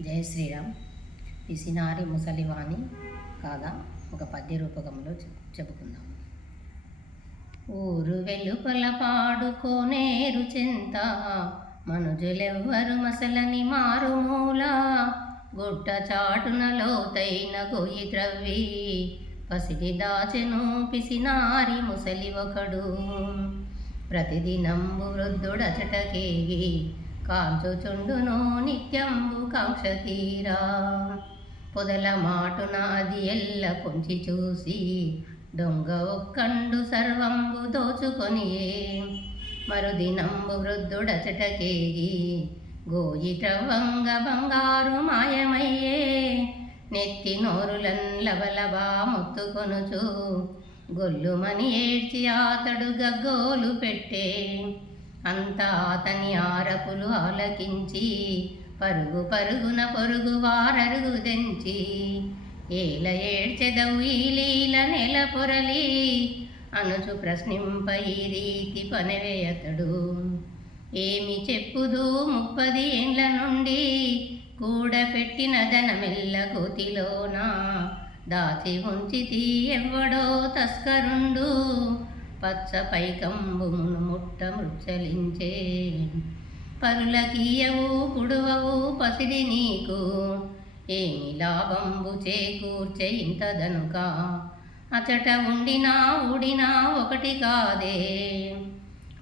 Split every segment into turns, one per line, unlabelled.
జయ శ్రీరామ్. పిసినారి ముసలివాణి కాదా ఒక పద్య రూపకంలో చెప్పుకుందాం. ఊరు వెలుపల పాడుకోనేరు చింత మనుజులెవ్వరు మసలని మారుమూల గుట్ట చాటున లోతైన గొయ్యి ద్రవ్వి పసిడి దాచెను పిసినారి ముసలి ఒకడు. ప్రతిదినంబు వృద్ధుడచటకేగి కాంచుచుండును నిత్యంబు కాంక్ష తీరా పొదల మాటున అది ఎల్ల పొంచి చూసి దొంగ ఒక్కండు సర్వంబు దోచుకొనియే. మరుదినంబు వృద్ధుడచటకేగి గోయి త్రవ్వంగ బంగారు మాయమయ్యే. నెత్తి నోరులన్ లబలబా ముత్తుకొనుచు గొల్లుమని ఏడ్చి అతడు గగ్గోలు పెట్టే. అంతా అతని ఆరపులు ఆలకించి పరుగు పరుగున పొరుగు వారరుగు దెంచి ఏల ఏడ్చెదవు ఈ లీల నెల పొరలి అనుచు ప్రశ్నింప ఈ రీతి పనివేయతడు. ఏమి చెప్పుదు ముప్పది ఏండ్ల నుండి కూడపెట్టిన ధనమెల్ల కోతిలోన దాచి ఉంచితి ఎవ్వడో తస్కరుండు పచ్చ పైకంబుమును ముట్ట మృచ్చలించే. పరులకీయవు కుడువవు పసిడి నీకు. ఏమి లాభంబు చేకూర్చే ఇంతదనుక? అచట ఉండినా ఊడినా ఒకటి కాదే.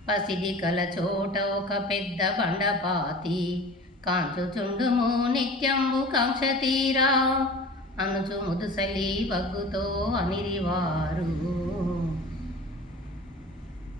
పసిడి కల చోట ఒక పెద్ద బండపాతి. కాంచుచుండుము నిత్యంబు కాంక్ష తీరా. అనుచు ముదుసలి బగ్గుతో అనిరివారు.